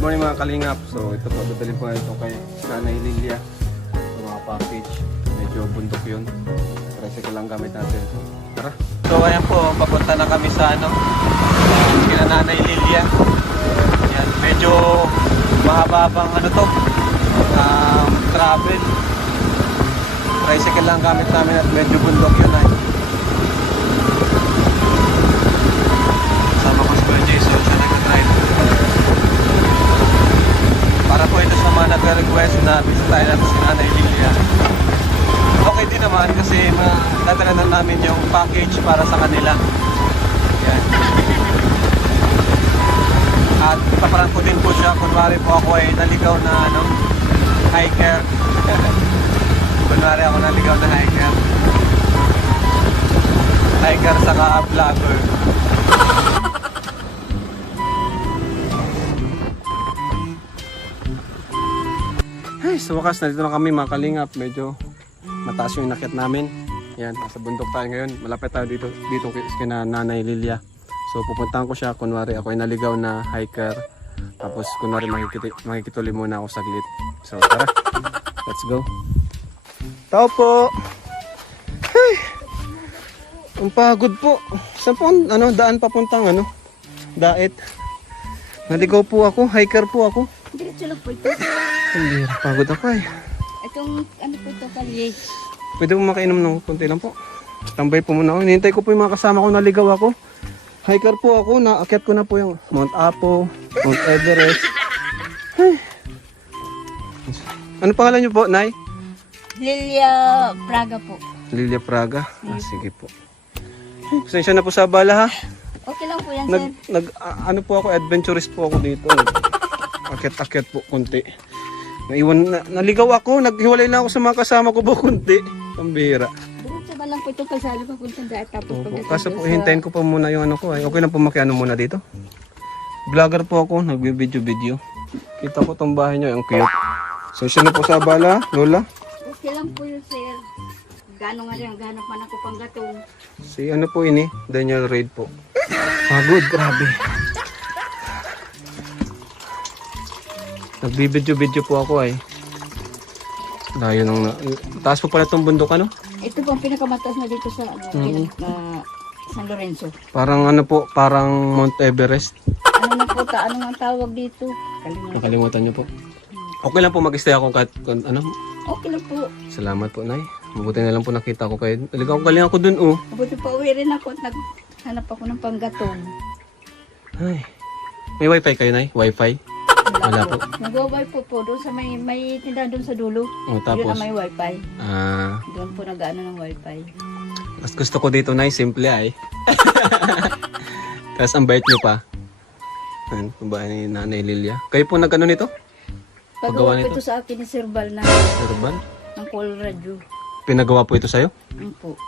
Good morning mga kalingap. So ito po, dadalhin po ito kay Nanay Lilia. Ito mga package. Medyo bundok yun. Tricycle lang gamit natin. Tara. So ayan po, papunta na kami sa kina Nanay Lilia. Yan, medyo mahaba-habang travel. Tricycle lang gamit namin at medyo bundok yun ay. Sama ko si Kuya Jason, siya nag-drive. Para po ito sa mga nag-request na bisitahin natin si Nanay Lilia. Okay din naman kasi nadala na namin yung package para sa kanila. Yan. At paparan ko din po siya, kunwari po ako ay naligaw na hiker. Kunwari ako naligaw na hiker. Hiker saka vlogger. Ay, sa wakas, nandito na kami mga kalingap. Medyo mataas yung inakit namin. Yan, nasa bundok tayo ngayon. Malapit tayo dito kina Nanay Lilia. So pupuntahan ko siya, kunwari ako ay naligaw na hiker. Tapos kunwari makikituloy muna ako saglit. So tara, let's go. Tao po! Ay! Ang pagod po. Saan po daan papuntang daet. Naligaw po ako, hiker po ako. Diretso lang po ito. Hindi, pagod ako eh. Itong po ito kalye. Pwede po makainom ng konti lang po. Tambay po muna ako. Hinihintay ko po yung mga kasama ko, naligaw ako. Hiker po ako, naakyat ko na po yung Mount Apo, Mount Everest. Ay. Ano pangalan niyo po, Nay? Lilia Praga po. Lilia Praga. Sige po. Pasensya na po sa abala ha. Okay lang po yan, sir. Ano po ako, adventurist po ako dito. Akyat-akyat po konti. Naligaw ako, naghiwalay na ako sa mga kasama ko po konti. Pambira. Diretso ba lang po itong kalsada papuntang daet. Tapos Kaso po, hintayin ko pa muna yung ko. Okay lang po makiano muna dito. Vlogger po ako, nagbi-video. Kita ko tong bahay nyo, ang cute. So siya na po sa abala, Lola. Okay lang po yun, sir. Gano'n nga rin, ganap man ako pang gatong. Si po ini, Daniel Reid po. Pagod, grabe. Nagbibidyo-video po ako ay. Layo nung taas po pala itong bundok Ito po ang pinakamataas na dito sa San Lorenzo. Parang parang Mount Everest. Ano ang tawag dito? Nakalimutan niyo po. Okay lang po mag-stay ako kahit Okay lang po. Salamat po, Nay. Mabuti na lang po nakita ko kayo. Talaga ako galing ako dun, oh. Mabuti pa uwi rin ako at naghanap ako ng panggatong. Ay. May wifi kayo, Nay? Wifi? Wala po. Nag-wifi po doon sa may tindahan doon sa dulo. Oh, tapos? Doon na may wifi. Ah. Doon po nag-ano ng wifi. Mas gusto ko dito, Nay. Simple ay. Tapos ang bait nyo pa. Ayan, bahay ni Nanay Lilia. Kayo po nag-ano nito? Pagawa po ito sa akin ni Sir Bal na Urban? ng Call Radio. Pinagawa po ito sa'yo? Ano po.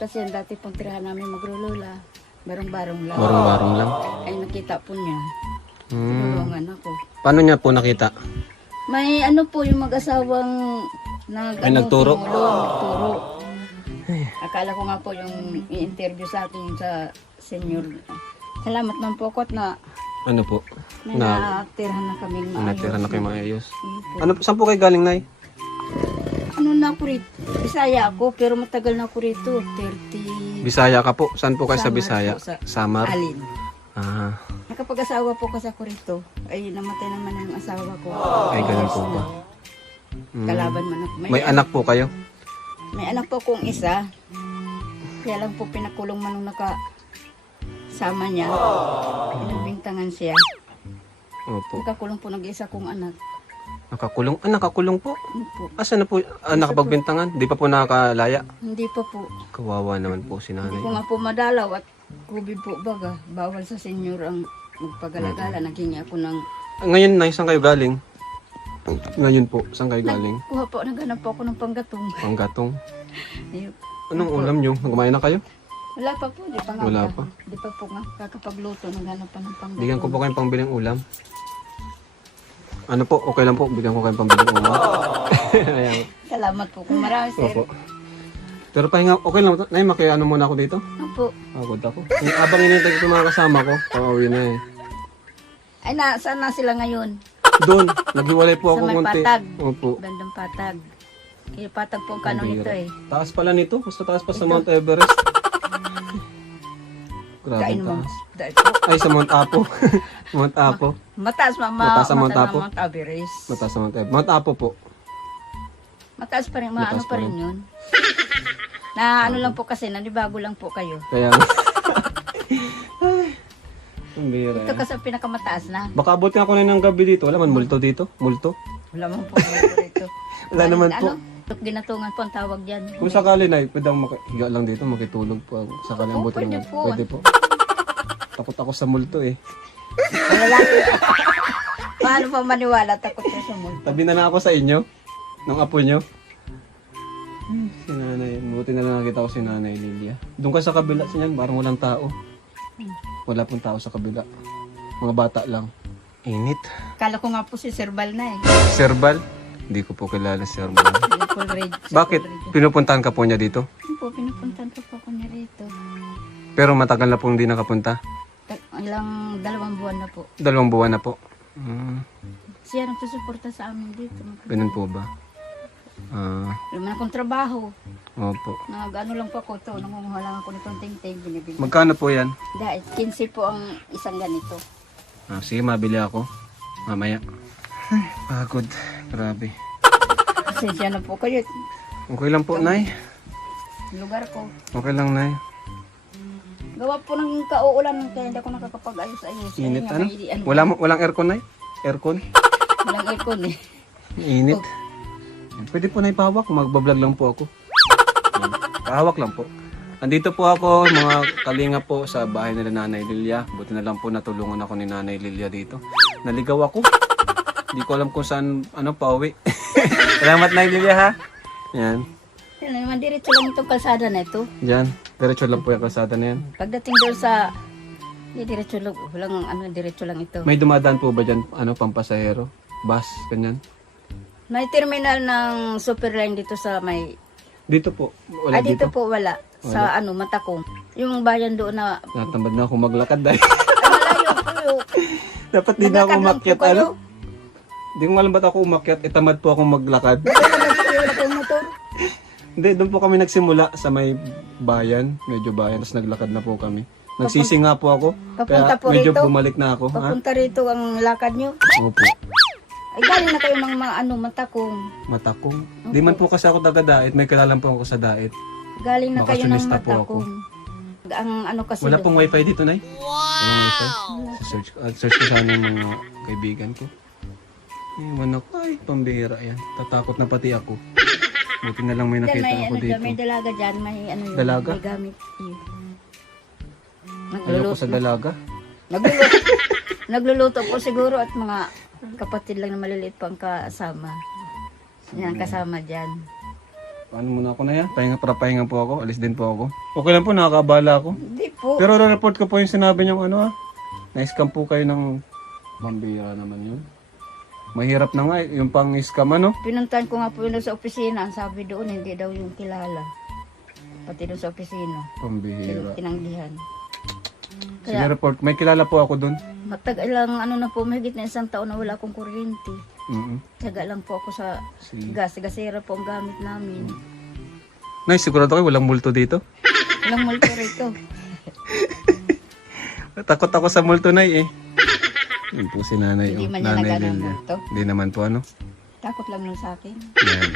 Kasi yung dati pong tirahan namin maglulula. Barong-barong lang. Barong-barong lang. Ay nakita po niya. Tinulungan ako. Paano niya po nakita? May po yung mag-asawang nagturo? Nagturo. Akala ko nga po yung i-interview sa atin sa senior. Salamat man po ako at Ano po? natirahan na kami maayos. Natira na kayo maayos. Ano po? Saan po kayo galing, Nay? Ano na ako rito? Bisaya ako pero matagal na ako rito. 30... Bisaya ka po? Saan po kayo sa Samar Bisaya? po, sa Samar? Alin. Ah, Nakapag-asawa po kasi ako rito. Ay namatay naman ang asawa ko. ay ganun po ba? Kalaban man ako. May anak po kayo? May anak po kong isa. Kaya lang po pinakulong man nung nakasama niya. Pinagbintangan siya. Opo. Nakakulong po nag-isa kong anak. Nakakulong? Nakakulong po? Ano po? Asan na po? Nakapagbintangan? Di pa po nakakalaya? Hindi pa po. Kawawa naman po si Hindi Nanay. ko nga po madalaw at COVID po baga. Bawal sa senior ang magpagalagala. Naghingi ako ng... Ngayon, Nay, saan kayo galing? Ngayon po, saan kayo galing? Kuha po, naghanap po ako ng panggatong. Panggatong. Ayun. Anong ulam nyo? Nagkumain na kayo? Wala pa po, di pa nga. Wala pa. Di pa po nga kakapagluto, naghanap pa ng panggatong. Bigyan ko po kayong pangbiling ulam. Ano po, okay lang po. Bigyan ko kayong pambiling ulam. Ayan. Salamat po kung marami, sir. Opo. Pero pahinga, okay lang. Nay, makiano muna ako dito. Opo. Pagod ako. Abang inintay ko yung mga kasama ko, pauwi na eh. Ay, saan na sila ngayon? Doon, naghiwalay po Sa ako may konti. patag. Opo. Bandang patag. Kaya patag po ang kano nito eh. Taas pala nito, basta taas pa sa Mount Everest. Grabe Kain mo. taas. Dahil po. Ay, sa Mount Apo. Mount Apo. Mataas, Mataas ang Mount Apo? Mount Everest. Mataas sa Mount Everest. Mount Apo po. Mataas pa rin, Mataas ano pa pa rin yun. Na ano lang po kasi, nanibago lang po kayo. Kaya ang bira. Ito kasi ang pinakamataas na. Baka abot nga ako na ng gabi dito. Wala man, multo dito. Multo. Wala man po rito. Wala naman po. Ginatungan po ang tawag dyan. Kung sakali na, pwede akong higa lang dito, makitulog po. Sakali ang Opo, buti pwede ng po. pwede po. Takot ako sa multo eh. Wala. Paano pa maniwala? Takot ko sa multo. Tabi na lang ako sa inyo. Nung apo nyo. Si nanay. Buti na lang nakita ko si nanay Lilia. Doon ka sa kabila siya, parang walang tao. Wala pong tao sa kabila. Mga bata lang. Init. Kala ko nga po si Serbal na eh. Serbal? Hindi ko po kilala si Serbal. Full grade. Bakit? Pinupuntahan ka po niya dito? Ano po, pinupuntan ko po ako niya rito. Pero matagal na po hindi nakapunta? Ilang 2 buwan na po. 2 buwan na po. Siya nagsusuporta sa amin dito. Ganun po ba? Naman akong trabaho. Opo. Nag-ano lang po ako ito. Nangunguha lang ako nitong ting-ting. Binibili. Magkano po yan? Dahil 15 po ang isang ganito. Sige, mabili ako. Mamaya. Ay, pagod. Grabe. Pasensya na po kayo. Okay lang po, Nay. Lugar ko. Okay lang, Nay. Gawa po ng kauulan kaya hindi ako nakakapag-ayos ayos. Init, ano? Walang aircon, Nay? Aircon? Walang aircon eh. Init. Pwede po na ipahawak. Magbablog lang po ako. Yan. Pahawak lang po. Andito po ako, mga kalinga po sa bahay nila Nanay Lilia. Buti na lang po natulungan ako ni Nanay Lilia dito. Naligaw ako. Hindi ko alam kung saan pauwi. Salamat, Nanay Lilia, ha? Yan. Yan naman, diretso lang itong kalsada na ito. Yan. Diretso lang po yung kalsada na yan. Pagdating doon sa... diretso lang, diretso lang ito. May dumadaan po ba dyan, pampasahero? Bus, ganyan? May terminal ng Superline dito sa may... Dito po. Wala dito dito. po wala. Sa Matakong. Yung bayan doon na... Natambad na ako maglakad dahil. Malayo po yun. Dapat di na ako Naglakad lang umakyat, po kayo. Hindi ko alam ba't ako umakyat, tamad po ako maglakad. Wala po yung motor. Hindi, doon po kami nagsimula sa may bayan, medyo bayan, tapos naglakad na po kami. Nagsisi nga po ako, Papunta kaya po medyo rito? bumalik na ako. Ha? Papunta rito ang lakad nyo. Opo, Ay, galing na kayo ng mga Matakong. Matakong. Di man po kasi ako taga-dait, may kilalang po ako sa dait. Galing na kayo ng Bakasyonista po ako. Matakong. Ang kasi... Wala pong wifi dito, Nay? Walang wifi? Search ko sana yung mga kaibigan ko. Iwan ako, ay, pambihira yan. Tatakot na pati ako. Buti na lang may Dyan, nakita ako dito. may dalaga dyan, may yun, Dalaga? may gamit. Ayaw ko sa dalaga. Nagluluto. Nagluluto po siguro at mga kapatid lang na maliliit pa ang kasama. Yan ang kasama dyan. Paano muna ako na yan? Pahinga po ako. Alis din po ako. Okay lang po, nakakabala ako. Hindi po. Pero report ko po yung sinabi niyong na-scam po kayo ng bambira naman yun. Mahirap na nga yung pang-scam Pinuntahan ko nga po yun sa opisina. Ang sabi doon, hindi daw yung kilala. Pati doon sa opisina. Pambihira. Tinanggihan. Sige, report. May kilala po ako dun. Ilang na po, mahigit na 1 taon na wala akong kuryente. Tiyaga lang po ako sa Sige. gas. Gasera po ang gamit namin. Nay, sigurado kayo walang multo dito? Ilang multo rito. Takot ako sa multo, Nay eh. Yun po si Nanay. Hindi man niya Nanay nagana Lilia. multo. Hindi naman po Takot lang nun sa akin. Yan.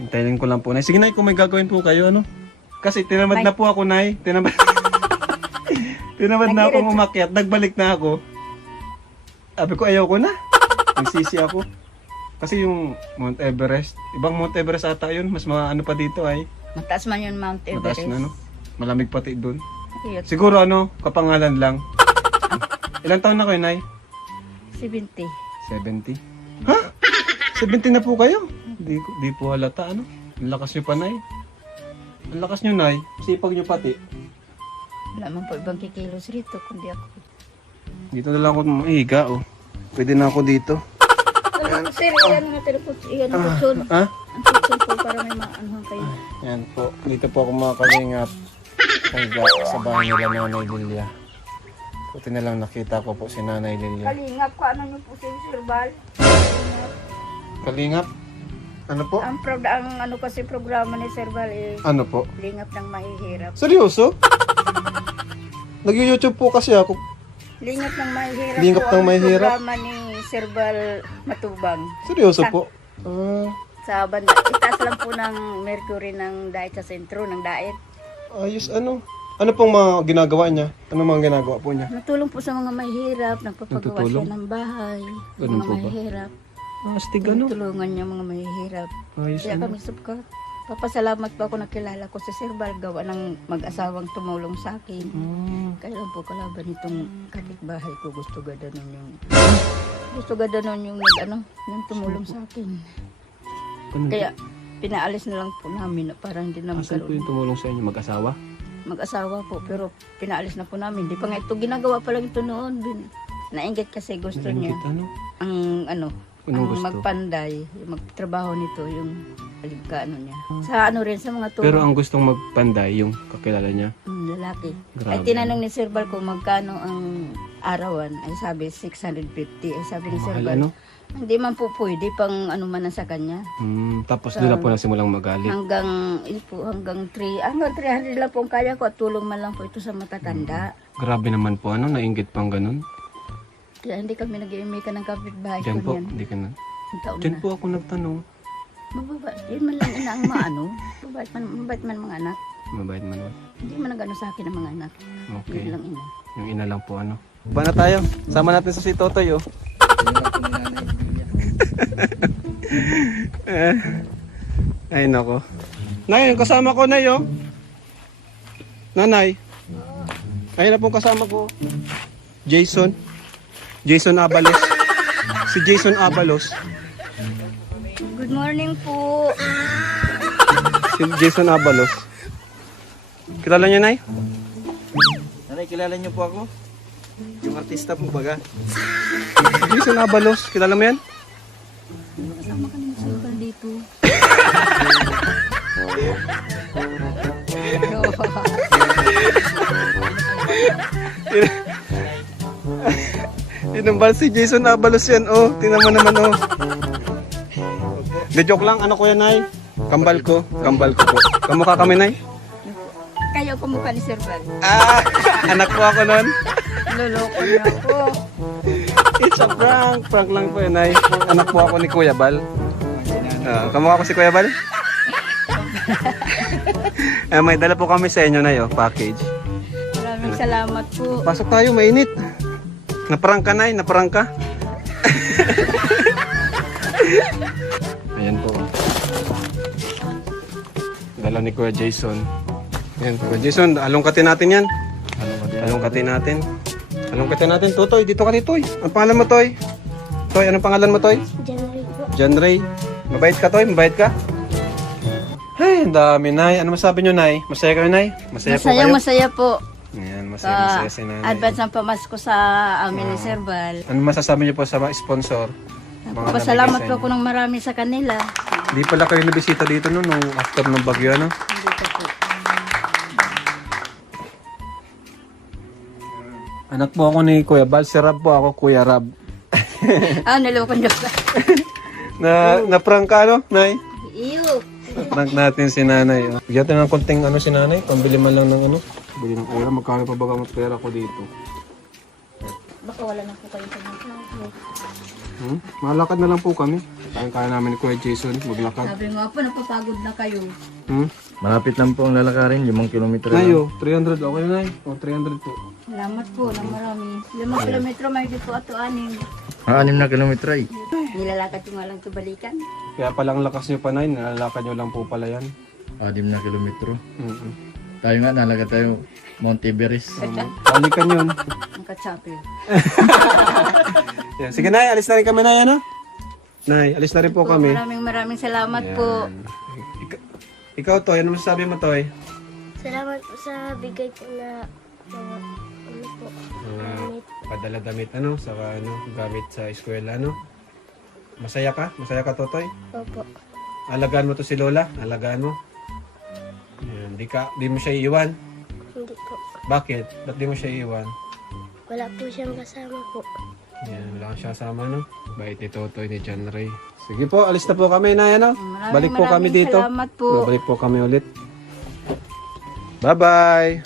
Hintayin ko lang po, Nay. Sige, Nay, kung may gagawin po kayo, Kasi tinamad na po ako, Nay. Tinamad na akong umakyat. Nagbalik na ako. Sabi ko, ayaw ko na. Nagsisi ako. Kasi yung Mount Everest, ibang Mount Everest ata yun. Mas pa dito ay. Mataas man yun Mount Everest. Mataas na, Malamig pati dun. Ayun, Siguro, kapangalan lang. Ilang taon na kayo, Nay? 70. 70. Ha? 70 na po kayo? Di po halata, Ang lakas nyo pa, Nay. Ang lakas nyo, Nay. Sipag nyo pati. Wala man po ibang kikilos rito, kundi ako. Dito na lang ako mahiga, Pwede na ako dito. Sir, iyan ang telefon. Iyan ang tutsun. Ha? Ang tutsun po para may maanuhan kayo. Yan po. Dito po ako mga kalingap. Higa sa bahay nila Nanay Lilia. Buti na lang nakita ko po si Nanay Lilia. Kalingap ko, ano niyo po si Sir Bal? Kalingap? Ano po? Ang ano kasi programa ni Sir Bal eh, Ano po? Lingap ng Mahihirap. Seryoso? Nag-YouTube po kasi ako. Lingap ng Mahihirap Lingap po ng ang Mahihirap? programa ni Sir Bal Matubang. Seryoso po? Sa banda, itaas lang po ng mercury ng diet sa sentro, ng diet. Ayos ano? Ano pong mga ginagawa niya? Ano mga ginagawa po niya? Natulong po sa mga mahihirap, nagpapagawa Natutulong? siya ng bahay, Ganun mga po ba? mahihirap. Astig Tinutulungan niya mga mahihirap. Ayos Kaya ano? kami papasalamat po ako nakilala ko si Sir Bal, gawa ng mag-asawang tumulong sa akin. Kailan po kalaban itong kapitbahay ko, gusto gadanon yung yung tumulong sa akin. Ganun Kaya pinaalis na lang po namin para hindi na Asan po magkaroon. yung tumulong sa inyo? Mag-asawa? Mag-asawa po, pero pinaalis na po namin. Di pa nga ito, ginagawa pa lang ito noon. Nainggit kasi gusto niya. Nainggit ano? Ang Anong gusto? magpanday, yung magtrabaho nito, yung niya. Sa rin, sa mga tulong. Pero ang gustong magpanday, yung kakilala niya. Lalaki. Grabe. Ay tinanong ni Sir Bal kung magkano ang arawan. Ay sabi 650. Ay sabi ni Sir Mahal Bal, ano? hindi man po pwede pang man sa kanya. Tapos doon na po nasimulang magalit. Hanggang 300 lang po ang kaya ko at tulong man lang po ito sa matatanda. Grabe naman po, ano? Nainggit pang ganun. Kaya hindi kami nag-iimikan ng kapitbahay Diyan ko po, niyan. hindi ka na. Ang taon Diyan na. po ako nagtanong. Mababa. Yun man lang ina ang maano. Mabait man mga anak. Mabait man. Hindi man nag-ano sa akin ang mga anak. Okay. Yun lang ina. Yung ina lang po, ano? Ba na tayo? Sama natin sa si Totoy, oh. Ay, nako. Nay, yung kasama ko, Nay, oh. Nanay. Ayun na pong kasama ko. Jason. Jason Abalos. Si Jason Abalos. Good morning po. Si Jason Abalos. Kilala niyo, Nay? Nanay, kilala niyo po ako? Yung artista po baga. Si Jason Abalos. Kilala mo yan? Kasama ka ng sultan dito. Inumbal si Jason Abalos yan, oh. Tingnan mo naman, oh. De joke lang, ano ko yan, Nay? Kambal ko po. Kamukha kami, Nay? Kayo kumukha ni Sir Bal. Ah, anak ko ako nun. Loloko niya po. It's a prank. Prank lang po yun, Nay. Anak po ako ni Kuya Bal. Kamukha ko si Kuya Bal? May dala po kami sa inyo, Nay, oh, package. Maraming salamat po. Pasok tayo, mainit. Naparang ka, Nay, naparang ka. Ayan po. Dala ni Kuya Jason. Ayan, Kuya Jason, alungkatin natin yan. Alungkatin natin. Alungkatin natin. Toy, dito ka, Toy. Ang pangalan mo, Toy? Toy, anong pangalan mo, Toy? January po. John Ray. Mabait ka, Toy? Mabait ka? Ay, ang dami, Nay. Ano masabi nyo, Nay? Masaya kayo, Nay? Masaya po kayo? Masaya po. Ayan, Sa masaya si Nanay. advance ng pamasko sa amin ni Sir Bal. Ano masasabi niyo po sa mga sponsor? Mga Pasalamat nabigay po sa ako ng marami sa kanila. inyo? Di pala kayo nabisita dito no, nung after ng bagyo, ano? Dito po. Anak po ako ni Kuya Bal. Si Rab po ako, Kuya Rab. Niloko niyo ka. Na-prank ka, no, Nay? Iyo. Prank natin si Nanay. Oh. Bigyan natin ng konting ano si Nanay. Pambili man lang ng ano. Bili ng ulam. Magkano pa baga ang pera ko dito? Baka wala na po kayo pagmamasahe. Malakad na lang po kami. Kaya namin ni Kuya Jason maglakad. Sabi nga po, napapagod na kayo. Malapit lang po ang lalakarin, 5 kilometro Nay, oh, 300. Okay, Nay. O, 300 po. Salamat po ng marami. 5 kilometro may dito at 6. 6 na kilometro eh. Nilalakad ko nga lang ito balikan. Kaya palang lakas nyo pa, Nay. Nalalakad nyo lang po pala yan. 6 na kilometro. Mm-mm. Tayo nga, nalaga tayo Mount Everest. Balikan yun. Ang katsapil. Yeah. Sige, Nay. Alis na rin kami, Nay, ano? Nay, alis na rin po kami. Maraming salamat po. Ikaw, Toy. Ano masasabi mo, Toy? Salamat po sa bigay po na mga ano po, gamit. Padala damit, ano? Sa ano, gamit sa eskwela, ano? Masaya ka? Masaya ka, Totoy? Opo. Alagaan mo to si Lola? Alagaan mo? Yan. Di mo siya iiwan? Hindi po. Bakit? Ba't di mo siya iiwan? Wala po siyang kasama po. Yan, wala siya sama, no? Bait ni Totoy, ni John Ray. Sige po, alis na po kami, Nay, ano? Balik po kami dito. Salamat po. Balik po kami ulit. Bye-bye!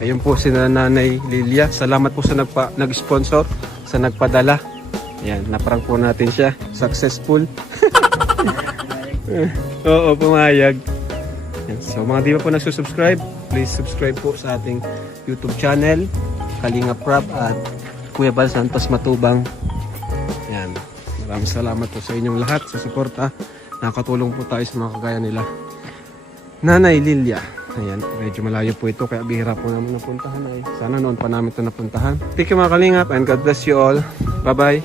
Ayun po si Nanay Lilia. Salamat po sa nag-sponsor, sa nagpadala. Yan, naparang po natin siya. Successful. Oo, pumayag. Yan. So mga di pa po nagsusubscribe, please subscribe po sa ating YouTube channel, Kalinga Prab at Kuya Bal Santos Matubang. Yan. Maraming salamat po sa inyong lahat sa suporta. Nakakatulong po tayo sa mga kagaya nila. Nanay Lilia. Ayan, medyo malayo po ito kaya bihira po namin napuntahan ay. Sana noon pa namin ito napuntahan. Thank you mga kalingap and God bless you all. Bye bye.